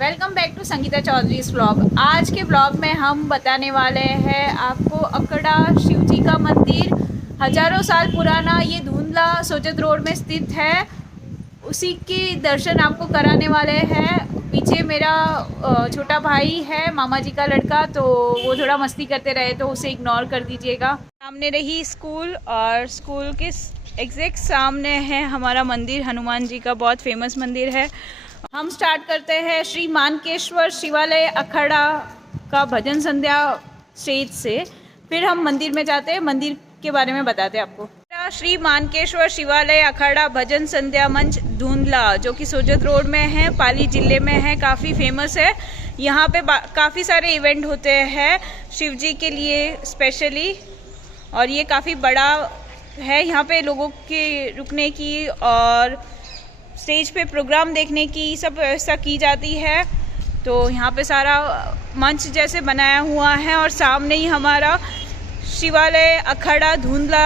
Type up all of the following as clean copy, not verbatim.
Welcome back to Sangeeta Chaudhary vlog. आज के blog में हम बताने वाले हैं आपको अखड़ा शिव जी का मंदिर, हजारों साल पुराना, ये धुंधला सोजत रोड में स्थित है। उसी के दर्शन आपको कराने वाले हैं। पीछे मेरा छोटा भाई है, मामा जी का लड़का, तो वो थोड़ा मस्ती करते रहे तो उसे इग्नोर कर दीजिएगा। सामने रही स्कूल और स्कूल के एग्जैक्ट सामने है हमारा मंदिर, हनुमान जी का बहुत फेमस मंदिर है। हम स्टार्ट करते हैं श्री मानकेश्वर शिवालय अखाड़ा का भजन संध्या स्टेज से, फिर हम मंदिर में जाते हैं, मंदिर के बारे में बताते हैं आपको। श्री मानकेश्वर शिवालय अखाड़ा भजन संध्या मंच धुंधला, जो कि सोजत रोड में है, पाली जिले में है, काफ़ी फेमस है। यहाँ पे काफ़ी सारे इवेंट होते हैं शिव जी के लिए स्पेशली, और ये काफ़ी बड़ा है। यहाँ पे लोगों के रुकने की और स्टेज पे प्रोग्राम देखने की सब व्यवस्था की जाती है। तो यहाँ पे सारा मंच जैसे बनाया हुआ है और सामने ही हमारा शिवालय अखाड़ा धुंधला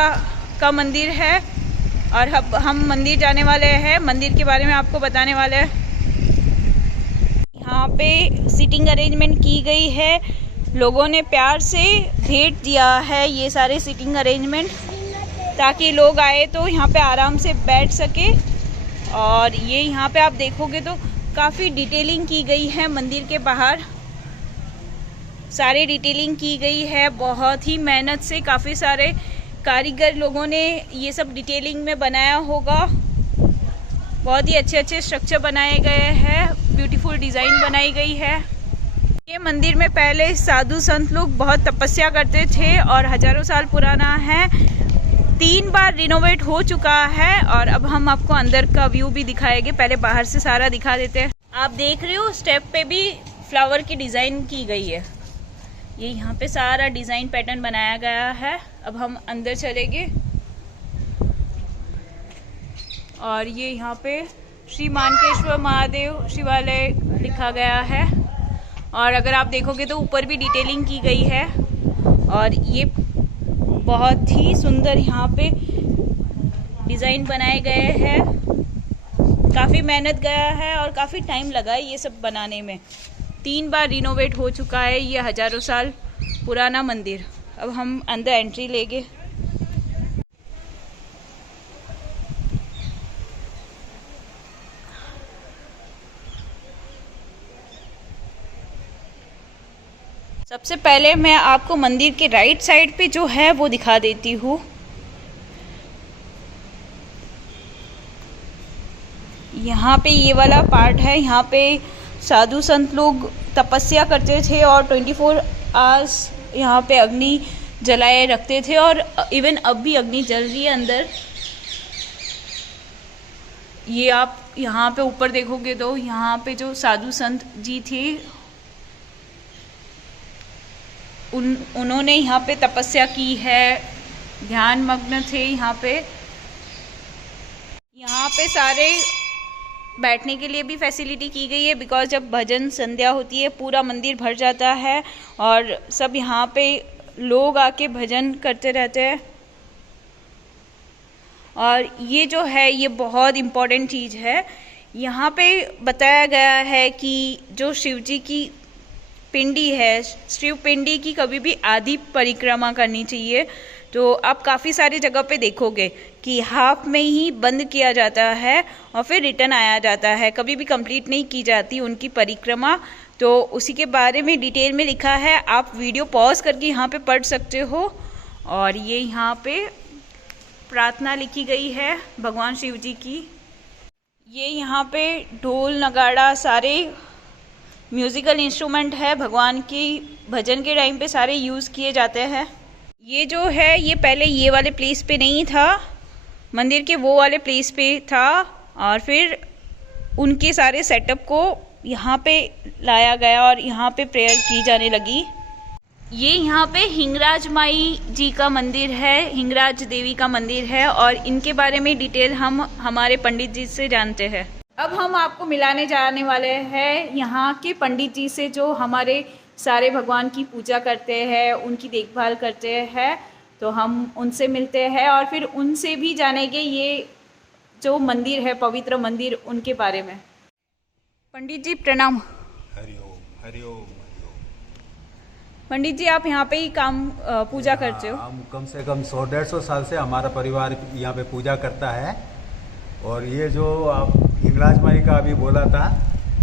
का मंदिर है। और अब हम मंदिर जाने वाले हैं, मंदिर के बारे में आपको बताने वाले हैं। यहाँ पे सीटिंग अरेंजमेंट की गई है, लोगों ने प्यार से भेंट दिया है ये सारे सीटिंग अरेंजमेंट, ताकि लोग आए तो यहाँ पे आराम से बैठ सके। और ये यहाँ पे आप देखोगे तो काफ़ी डिटेलिंग की गई है मंदिर के बाहर, सारे डिटेलिंग की गई है बहुत ही मेहनत से। काफ़ी सारे कारीगर लोगों ने ये सब डिटेलिंग में बनाया होगा। बहुत ही अच्छे अच्छे स्ट्रक्चर बनाए गए हैं, ब्यूटीफुल डिज़ाइन बनाई गई है। ये मंदिर में पहले साधु संत लोग बहुत तपस्या करते थे और हजारों साल पुराना है। 3 बार रिनोवेट हो चुका है और अब हम आपको अंदर का व्यू भी दिखाएंगे। पहले बाहर से सारा दिखा देते हैं। आप देख रहे हो स्टेप पे भी फ्लावर की डिज़ाइन की गई है। ये यहाँ पे सारा डिज़ाइन पैटर्न बनाया गया है। अब हम अंदर चलेंगे और ये यहाँ पे श्री मानकेश्वर महादेव शिवालय लिखा गया है। और अगर आप देखोगे तो ऊपर भी डिटेलिंग की गई है और ये बहुत ही सुंदर यहाँ पे डिज़ाइन बनाए गए हैं। काफ़ी मेहनत गया है और काफ़ी टाइम लगा है ये सब बनाने में। 3 बार रिनोवेट हो चुका है ये हजारों साल पुराना मंदिर। अब हम अंदर एंट्री लेंगे। सबसे पहले मैं आपको मंदिर के राइट साइड पे जो है वो दिखा देती हूँ। यहाँ पे ये वाला पार्ट है, यहाँ पे साधु संत लोग तपस्या करते थे और 24 आवर्स यहाँ पे अग्नि जलाए रखते थे और इवन अब भी अग्नि जल रही है अंदर। ये आप यहाँ पे ऊपर देखोगे तो यहाँ पे जो साधु संत जी थे उन्होंने यहाँ पे तपस्या की है, ध्यान मग्न थे यहाँ पे। यहाँ पे सारे बैठने के लिए भी फैसिलिटी की गई है, बिकॉज जब भजन संध्या होती है पूरा मंदिर भर जाता है और सब यहाँ पे लोग आके भजन करते रहते हैं। और ये जो है ये बहुत इम्पोर्टेंट चीज़ है। यहाँ पे बताया गया है कि जो शिव जी की पिंडी है, शिव पिंडी की कभी भी आधी परिक्रमा करनी चाहिए। तो आप काफ़ी सारी जगह पे देखोगे कि हाफ में ही बंद किया जाता है और फिर रिटर्न आया जाता है, कभी भी कंप्लीट नहीं की जाती उनकी परिक्रमा। तो उसी के बारे में डिटेल में लिखा है, आप वीडियो पॉज करके यहाँ पे पढ़ सकते हो। और ये यहाँ पे प्रार्थना लिखी गई है भगवान शिव जी की। ये यहाँ पे ढोल नगाड़ा सारे म्यूज़िकल इंस्ट्रूमेंट है, भगवान की भजन के टाइम पे सारे यूज़ किए जाते हैं। ये जो है ये पहले ये वाले प्लेस पे नहीं था, मंदिर के वो वाले प्लेस पे था और फिर उनके सारे सेटअप को यहाँ पे लाया गया और यहाँ पे प्रेयर की जाने लगी। ये यहाँ पे हिंगराज माई जी का मंदिर है, हिंगराज देवी का मंदिर है और इनके बारे में डिटेल हम हमारे पंडित जी से जानते हैं। अब हम आपको मिलाने जाने वाले हैं यहाँ के पंडित जी से, जो हमारे सारे भगवान की पूजा करते हैं, उनकी देखभाल करते हैं। तो हम उनसे मिलते हैं और फिर उनसे भी जानेंगे ये जो मंदिर है, पवित्र मंदिर, उनके बारे में। पंडित जी प्रणाम। हरिओम। पंडित जी आप यहाँ पे ही पूजा करते हो? हम कम से कम 100-150 साल से हमारा परिवार यहाँ पे पूजा करता है। और ये जो आप हिंगलाज माई का अभी बोला था,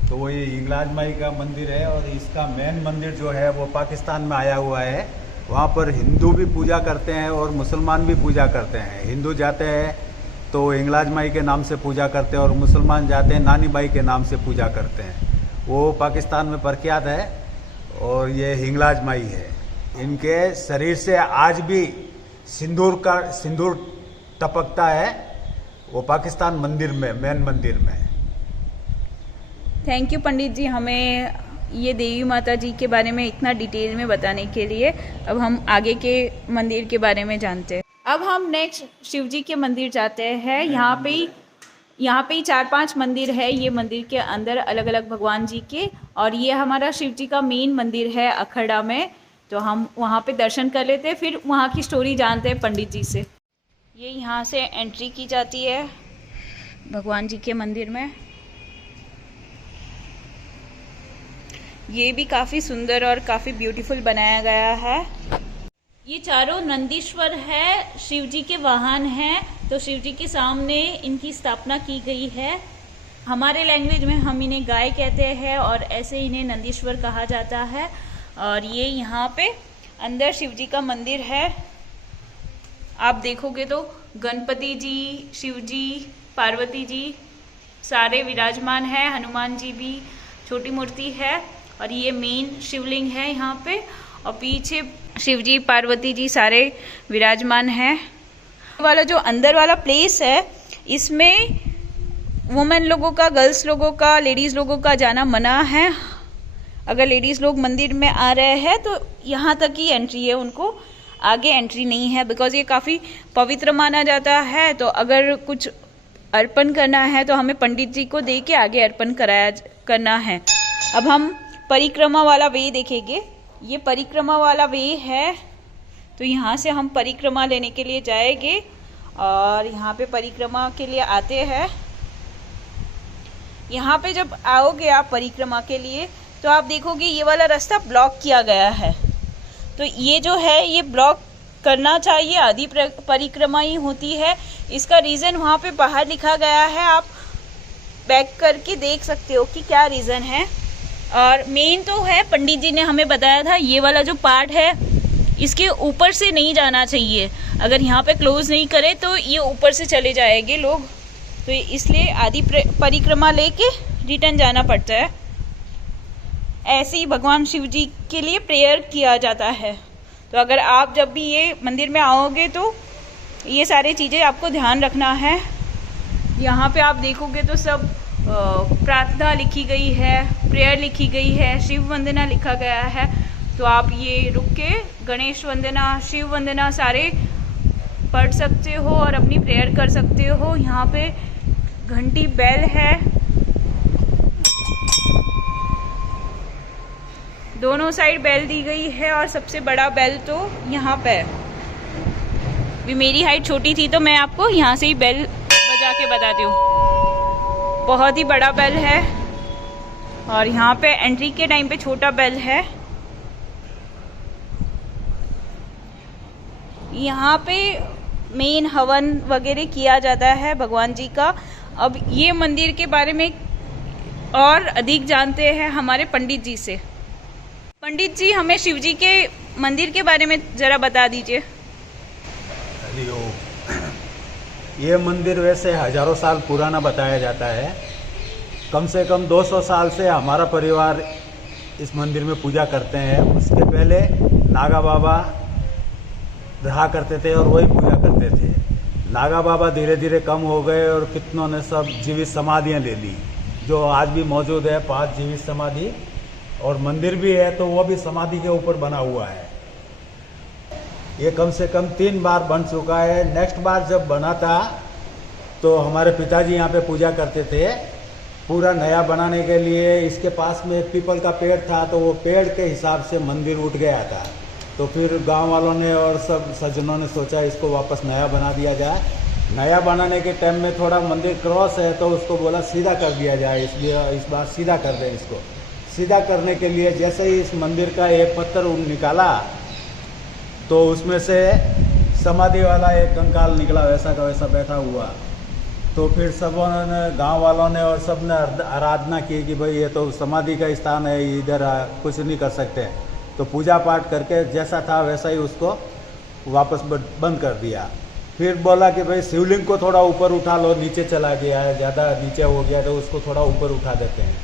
तो वो ये हिंगलाज माई का मंदिर है। और इसका मेन मंदिर जो है वो पाकिस्तान में आया हुआ है। वहाँ पर हिंदू भी पूजा करते हैं और मुसलमान भी पूजा करते हैं। हिंदू जाते हैं तो हिंगलाज माई के नाम से पूजा करते हैं, और मुसलमान जाते हैं नानी बाई के नाम से पूजा करते हैं। वो पाकिस्तान में प्रख्यात है और ये हिंगलाज माई है। इनके शरीर से आज भी सिंदूर टपकता है, वो पाकिस्तान मंदिर में, मेन मंदिर में। थैंक यू पंडित जी हमें ये देवी माता जी के बारे में इतना डिटेल में बताने के लिए। अब हम आगे के मंदिर के बारे में जानते हैं। अब हम नेक्स्ट शिव जी के मंदिर जाते हैं। यहाँ पे ही 4-5 मंदिर है ये मंदिर के अंदर, अलग अलग भगवान जी के। और ये हमारा शिव जी का मेन मंदिर है अखड़ा में, तो हम वहाँ पे दर्शन कर लेते हैं, फिर वहाँ की स्टोरी जानते हैं पंडित जी से। ये यहाँ से एंट्री की जाती है भगवान जी के मंदिर में। ये भी काफ़ी सुंदर और काफ़ी ब्यूटीफुल बनाया गया है। ये चारों नंदीश्वर है, शिव जी के वाहन हैं, तो शिव जी के सामने इनकी स्थापना की गई है। हमारे लैंग्वेज में हम इन्हें गाय कहते हैं और ऐसे इन्हें नंदीश्वर कहा जाता है। और ये यहाँ पे अंदर शिव जी का मंदिर है। आप देखोगे तो गणपति जी, शिव जी, पार्वती जी सारे विराजमान हैं, हनुमान जी भी छोटी मूर्ति है। और ये मेन शिवलिंग है यहाँ पे, और पीछे शिव जी पार्वती जी सारे विराजमान हैं। वाला जो अंदर वाला प्लेस है, इसमें वुमेन लोगों का, गर्ल्स लोगों का, लेडीज़ लोगों का जाना मना है। अगर लेडीज़ लोग मंदिर में आ रहे हैं तो यहाँ तक ही एंट्री है, उनको आगे एंट्री नहीं है, बिकॉज ये काफ़ी पवित्र माना जाता है। तो अगर कुछ अर्पण करना है तो हमें पंडित जी को दे के आगे अर्पण करना है। अब हम परिक्रमा वाला वे देखेंगे। ये परिक्रमा वाला वे है, तो यहाँ से हम परिक्रमा लेने के लिए जाएंगे। और यहाँ पे परिक्रमा के लिए आते हैं। यहाँ पे जब आओगे आप परिक्रमा के लिए, तो आप देखोगे ये वाला रास्ता ब्लॉक किया गया है। तो ये जो है ये ब्लॉक करना चाहिए, आधी परिक्रमा ही होती है। इसका रीज़न वहाँ पे बाहर लिखा गया है, आप बैक करके देख सकते हो कि क्या रीज़न है। और मेन तो है, पंडित जी ने हमें बताया था, ये वाला जो पार्ट है इसके ऊपर से नहीं जाना चाहिए। अगर यहाँ पे क्लोज नहीं करे तो ये ऊपर से चले जाएंगे लोग, तो इसलिए आधी परिक्रमा लेके रिटर्न जाना पड़ता है। ऐसे ही भगवान शिव जी के लिए प्रेयर किया जाता है। तो अगर आप जब भी ये मंदिर में आओगे तो ये सारी चीज़ें आपको ध्यान रखना है। यहाँ पे आप देखोगे तो सब प्रार्थना लिखी गई है, प्रेयर लिखी गई है, शिव वंदना लिखा गया है। तो आप ये रुक के गणेश वंदना, शिव वंदना सारे पढ़ सकते हो और अपनी प्रेयर कर सकते हो। यहाँ पे घंटी बेल है, दोनों साइड बेल दी गई है, और सबसे बड़ा बेल तो यहाँ पे है। भी मेरी हाइट छोटी थी तो मैं आपको यहाँ से ही बेल बजा के बताती हूँ। बहुत ही बड़ा बेल है, और यहाँ पे एंट्री के टाइम पे छोटा बेल है। यहाँ पे मेन हवन वगैरह किया जाता है भगवान जी का। अब ये मंदिर के बारे में और अधिक जानते हैं हमारे पंडित जी से। पंडित जी हमें शिव जी के मंदिर के बारे में ज़रा बता दीजिए। ये मंदिर वैसे हजारों साल पुराना बताया जाता है। कम से कम 200 साल से हमारा परिवार इस मंदिर में पूजा करते हैं। उसके पहले नागा बाबा रहा करते थे और वही पूजा करते थे। नागा बाबा धीरे धीरे कम हो गए और कितनों ने सब जीवित समाधियाँ ले ली, जो आज भी मौजूद है 5 जीवित समाधि। और मंदिर भी है तो वो भी समाधि के ऊपर बना हुआ है। ये कम से कम 3 बार बन चुका है। नेक्स्ट बार जब बना था तो हमारे पिताजी यहाँ पे पूजा करते थे। पूरा नया बनाने के लिए इसके पास में एक पीपल का पेड़ था, तो वो पेड़ के हिसाब से मंदिर उठ गया था। तो फिर गांव वालों ने और सब सज्जनों ने सोचा इसको वापस नया बना दिया जाए। नया बनाने के टाइम में थोड़ा मंदिर क्रॉस है तो उसको बोला सीधा कर दिया जाए, इसलिए इस बार सीधा कर दें इसको। सीधा करने के लिए जैसे ही इस मंदिर का एक पत्थर निकाला तो उसमें से समाधि वाला एक कंकाल निकला, वैसा का वैसा बैठा हुआ। तो फिर सबों ने, गांव वालों ने और सब ने आराधना की कि भाई ये तो समाधि का स्थान है, इधर कुछ नहीं कर सकते। तो पूजा पाठ करके जैसा था वैसा ही उसको वापस बंद कर दिया। फिर बोला कि भाई शिवलिंग को थोड़ा ऊपर उठा लो, नीचे चला गया है, ज़्यादा नीचे हो गया तो उसको थोड़ा ऊपर उठा देते हैं।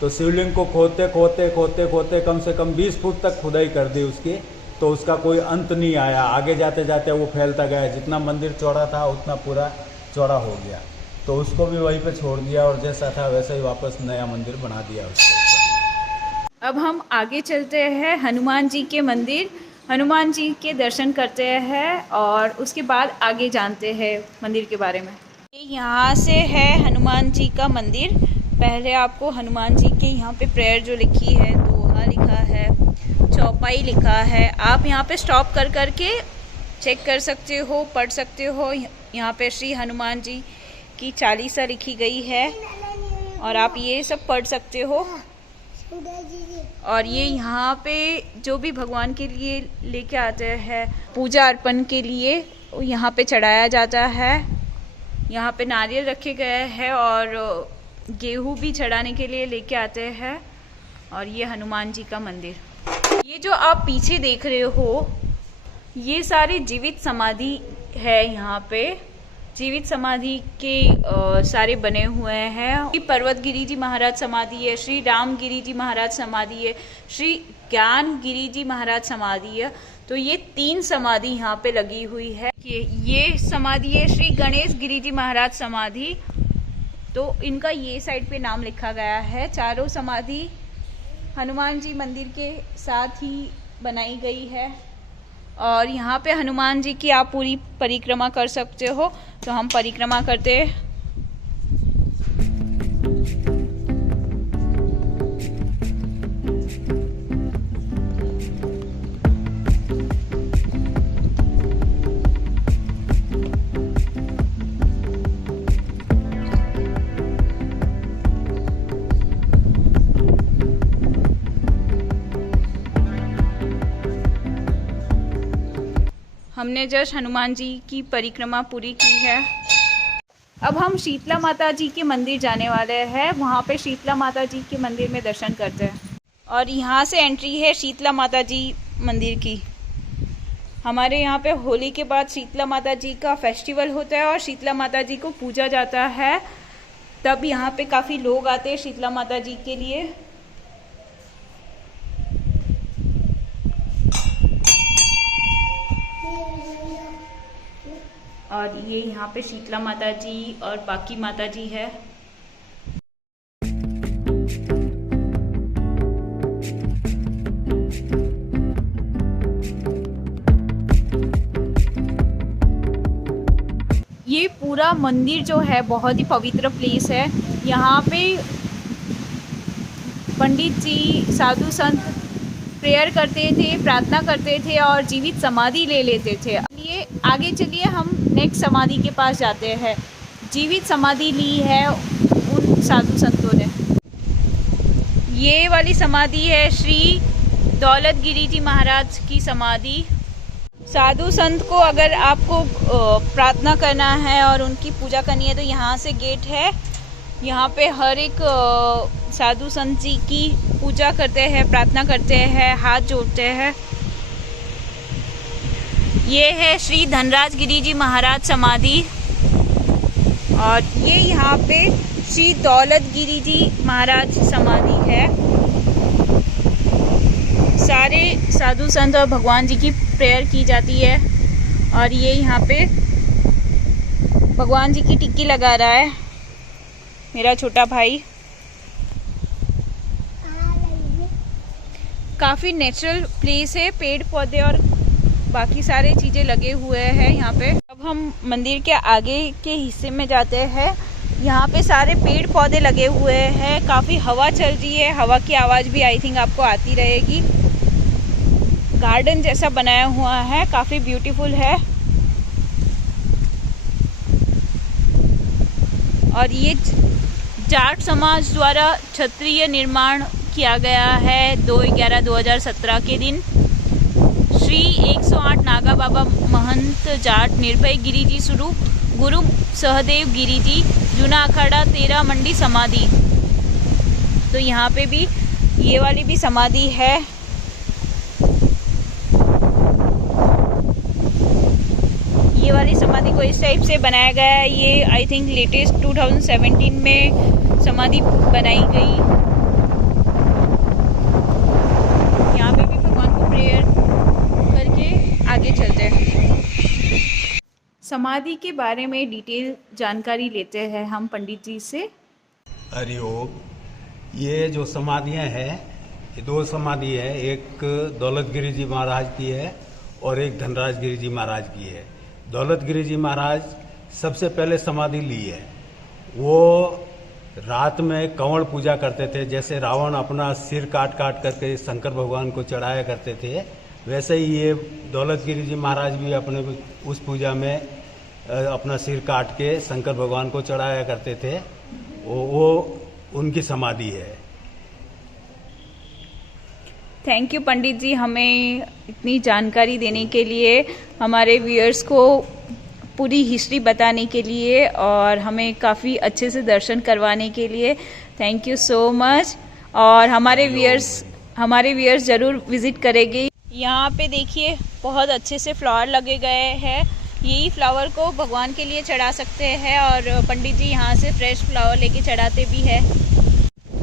तो शिवलिंग को खोदते खोदते खोदते खोदते कम से कम 20 फुट तक खुदाई कर दी उसकी, तो उसका कोई अंत नहीं आया। आगे जाते जाते वो फैलता गया, जितना मंदिर चौड़ा था उतना पूरा चौड़ा हो गया। तो उसको भी वहीं पे छोड़ दिया और जैसा था वैसे ही वापस नया मंदिर बना दिया उसको। अब हम आगे चलते हैं हनुमान जी के मंदिर, हनुमान जी के दर्शन करते हैं और उसके बाद आगे जानते हैं मंदिर के बारे में। यहाँ से है हनुमान जी का मंदिर। पहले आपको हनुमान जी के यहाँ पे प्रेयर जो लिखी है, दोहा लिखा है, चौपाई लिखा है, आप यहाँ पे स्टॉप कर कर के चेक कर सकते हो, पढ़ सकते हो। यहाँ पे श्री हनुमान जी की चालीसा लिखी गई है और आप ये सब पढ़ सकते हो। और ये यहाँ पे जो भी भगवान के लिए लेके आते हैं पूजा अर्पण के लिए, यहाँ पे चढ़ाया जाता है। यहाँ पे नारियल रखे गए हैं और गेहूँ भी चढ़ाने के लिए लेके आते हैं। और ये हनुमान जी का मंदिर। ये जो आप पीछे देख रहे हो ये सारे जीवित समाधि है। यहाँ पे जीवित समाधि के सारे बने हुए हैं। श्री पर्वत गिरी जी महाराज समाधि है, श्री राम गिरी जी महाराज समाधि है, श्री ज्ञान गिरी जी महाराज समाधि है। तो ये 3 समाधि यहाँ पे लगी हुई है। ये समाधि है श्री गणेश गिरी जी महाराज समाधि, तो इनका ये साइड पे नाम लिखा गया है। चारों समाधि हनुमान जी मंदिर के साथ ही बनाई गई है। और यहाँ पे हनुमान जी की आप पूरी परिक्रमा कर सकते हो। तो हम परिक्रमा करते हैं। हमने जस्ट हनुमान जी की परिक्रमा पूरी की है। अब हम शीतला माता जी के मंदिर जाने वाले हैं। वहाँ पे शीतला माता जी के मंदिर में दर्शन करते हैं। और यहाँ से एंट्री है शीतला माता जी मंदिर की। हमारे यहाँ पे होली के बाद शीतला माता जी का फेस्टिवल होता है और शीतला माता जी को पूजा जाता है। तब यहाँ पे काफ़ी लोग आते हैं शीतला माता जी के लिए। और ये यहाँ पे शीतला माता जी और बाकी माता जी है। ये पूरा मंदिर जो है बहुत ही पवित्र प्लेस है। यहाँ पे पंडित जी, साधु संत प्रेयर करते थे, प्रार्थना करते थे और जीवित समाधि ले लेते थे। ये आगे चलिए हम नेक्स्ट समाधि के पास जाते हैं। जीवित समाधि ली है उन साधु संतों ने। ये वाली समाधि है श्री दौलत गिरी जी महाराज की समाधि। साधु संत को अगर आपको प्रार्थना करना है और उनकी पूजा करनी है तो यहाँ से गेट है। यहाँ पे हर एक साधु संत जी की पूजा करते हैं, प्रार्थना करते हैं, हाथ जोड़ते हैं। ये है श्री धनराज गिरी जी महाराज समाधि। और ये यहाँ पे श्री दौलत गिरी जी महाराज समाधि है। सारे साधु संत और भगवान जी की प्रेयर की जाती है। और ये यहाँ पे भगवान जी की टिक्की लगा रहा है मेरा छोटा भाई। काफ़ी नेचुरल प्लेस है, पेड़ पौधे और बाकी सारे चीज़ें लगे हुए हैं यहाँ पे। अब हम मंदिर के आगे के हिस्से में जाते हैं। यहाँ पे सारे पेड़ पौधे लगे हुए हैं, काफ़ी हवा चल रही है। हवा की आवाज़ भी आई थिंक आपको आती रहेगी। गार्डन जैसा बनाया हुआ है, काफ़ी ब्यूटीफुल है। और ये जाट समाज द्वारा क्षत्रिय निर्माण किया गया है 2/11/2017 के दिन। श्री 108 नागा बाबा महंत जाट निर्भय गिरिजी स्वरूप गुरु सहदेव गिरिजी जूना अखाड़ा 13 मंडी समाधि। तो यहाँ पे भी ये वाली भी समाधि है। ये वाली समाधि को इस टाइप से बनाया गया है। ये आई थिंक लेटेस्ट 2017 में समाधि बनाई गई। यहाँ पे भी भगवान को प्रेयर करके आगे चलते हैं। समाधि के बारे में डिटेल जानकारी लेते हैं हम पंडित जी से। हरिओम। ये जो समाधियाँ हैं, ये 2 समाधि है, एक दौलतगिरी जी महाराज की है और एक धनराज गिरी जी महाराज की है। दौलतगिरी जी महाराज सबसे पहले समाधि ली है। वो रात में कंवड़ पूजा करते थे। जैसे रावण अपना सिर काट काट करके शंकर भगवान को चढ़ाया करते थे, वैसे ही ये दौलतगिरी जी महाराज भी अपने उस पूजा में अपना सिर काट के शंकर भगवान को चढ़ाया करते थे। वो उनकी समाधि है। थैंक यू पंडित जी, हमें इतनी जानकारी देने के लिए, हमारे व्यूअर्स को पूरी हिस्ट्री बताने के लिए और हमें काफ़ी अच्छे से दर्शन करवाने के लिए। Thank you so much. और हमारे व्यूअर्स ज़रूर विज़िट करेंगे। यहाँ पे देखिए बहुत अच्छे से फ्लावर लगे गए हैं। यही फ्लावर को भगवान के लिए चढ़ा सकते हैं और पंडित जी यहाँ से फ्रेश फ्लावर लेके चढ़ाते भी है।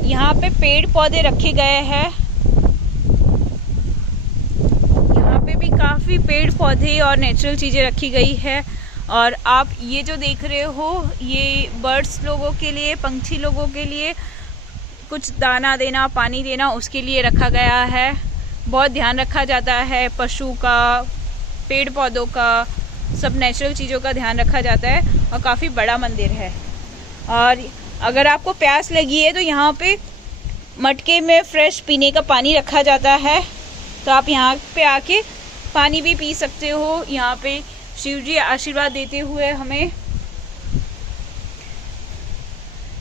यहाँ पे पेड़ पौधे रखे गए हैं। यहाँ पे भी काफ़ी पेड़ पौधे और नेचुरल चीज़ें रखी गई है। और आप ये जो देख रहे हो, ये बर्ड्स लोगों के लिए, पंछी लोगों के लिए कुछ दाना देना, पानी देना, उसके लिए रखा गया है। बहुत ध्यान रखा जाता है पशु का, पेड़ पौधों का, सब नेचुरल चीज़ों का ध्यान रखा जाता है। और काफ़ी बड़ा मंदिर है। और अगर आपको प्यास लगी है तो यहाँ पे मटके में फ्रेश पीने का पानी रखा जाता है, तो आप यहाँ पे आके पानी भी पी सकते हो। यहाँ पे शिव जी आशीर्वाद देते हुए हमें।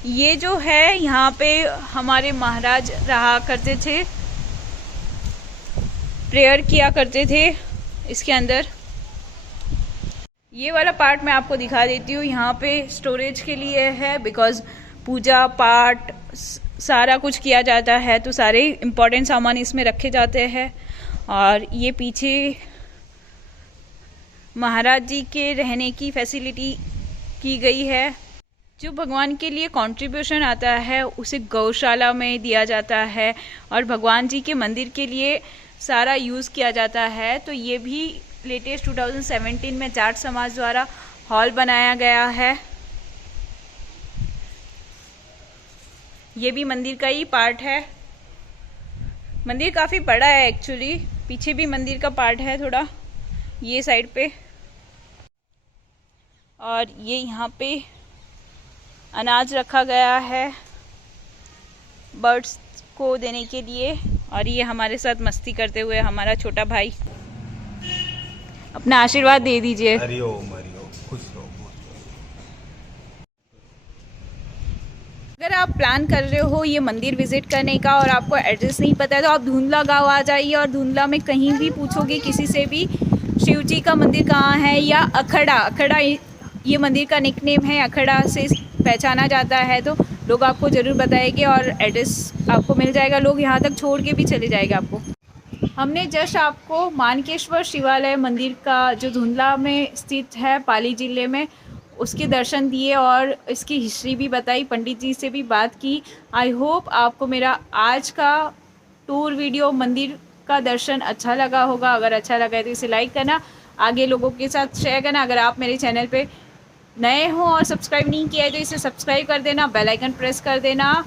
ये जो है यहाँ पे हमारे महाराज रहा करते थे, प्रेयर किया करते थे इसके अंदर। ये वाला पार्ट मैं आपको दिखा देती हूँ। यहाँ पे स्टोरेज के लिए है, बिकॉज पूजा पाठ सारा कुछ किया जाता है, तो सारे इम्पोर्टेंट सामान इसमें रखे जाते हैं। और ये पीछे महाराज जी के रहने की फैसिलिटी की गई है। जो भगवान के लिए कंट्रीब्यूशन आता है उसे गौशाला में दिया जाता है और भगवान जी के मंदिर के लिए सारा यूज़ किया जाता है। तो ये भी लेटेस्ट 2017 में जाट समाज द्वारा हॉल बनाया गया है। ये भी मंदिर का ही पार्ट है। मंदिर काफ़ी बड़ा है एक्चुअली। पीछे भी मंदिर का पार्ट है थोड़ा, ये साइड पे। और ये यहाँ पे अनाज रखा गया है बर्ड्स को देने के लिए। और ये हमारे साथ मस्ती करते हुए हमारा छोटा भाई, अपना आशीर्वाद दे दीजिए। हरिओम हरिओम, खुश रहो। अगर आप प्लान कर रहे हो ये मंदिर विजिट करने का और आपको एड्रेस नहीं पता है, तो आप धुंधला गांव आ जाइए और धुंधला में कहीं भी पूछोगे किसी से भी शिव जी का मंदिर कहाँ है, या अखड़ा ये मंदिर का निकनेम है, अखड़ा से पहचाना जाता है, तो लोग आपको ज़रूर बताएंगे और एड्रेस आपको मिल जाएगा। लोग यहाँ तक छोड़ के भी चले जाएगा आपको। हमने जस्ट आपको मानकेश्वर शिवालय मंदिर का, जो धुंधला में स्थित है पाली ज़िले में, उसके दर्शन दिए और इसकी हिस्ट्री भी बताई, पंडित जी से भी बात की। आई होप आपको मेरा आज का टूर वीडियो मंदिर का दर्शन अच्छा लगा होगा। अगर अच्छा लगा है तो इसे लाइक करना, आगे लोगों के साथ शेयर करना। अगर आप मेरे चैनल पे नए हो और सब्सक्राइब नहीं किया है तो इसे सब्सक्राइब कर देना, बेल आइकन प्रेस कर देना।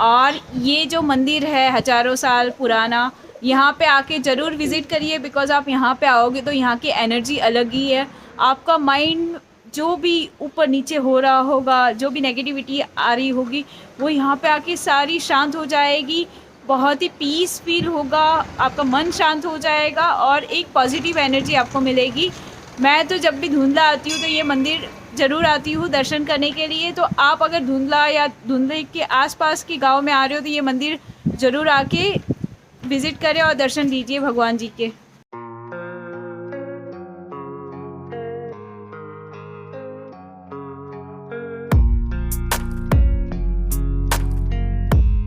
और ये जो मंदिर है हज़ारों साल पुराना, यहाँ पे आके ज़रूर विज़िट करिए, बिकॉज़ आप यहाँ पे आओगे तो यहाँ की एनर्जी अलग ही है। आपका माइंड जो भी ऊपर नीचे हो रहा होगा, जो भी नेगेटिविटी आ रही होगी, वो यहाँ पे आके सारी शांत हो जाएगी। बहुत ही पीस फील होगा, आपका मन शांत हो जाएगा और एक पॉजिटिव एनर्जी आपको मिलेगी। मैं तो जब भी धुंधला आती हूँ तो ये मंदिर ज़रूर आती हूँ दर्शन करने के लिए। तो आप अगर धुंधला या धुंधले के आसपास के गांव में आ रहे हो तो ये मंदिर ज़रूर आके विज़िट करें और दर्शन लीजिए भगवान जी के।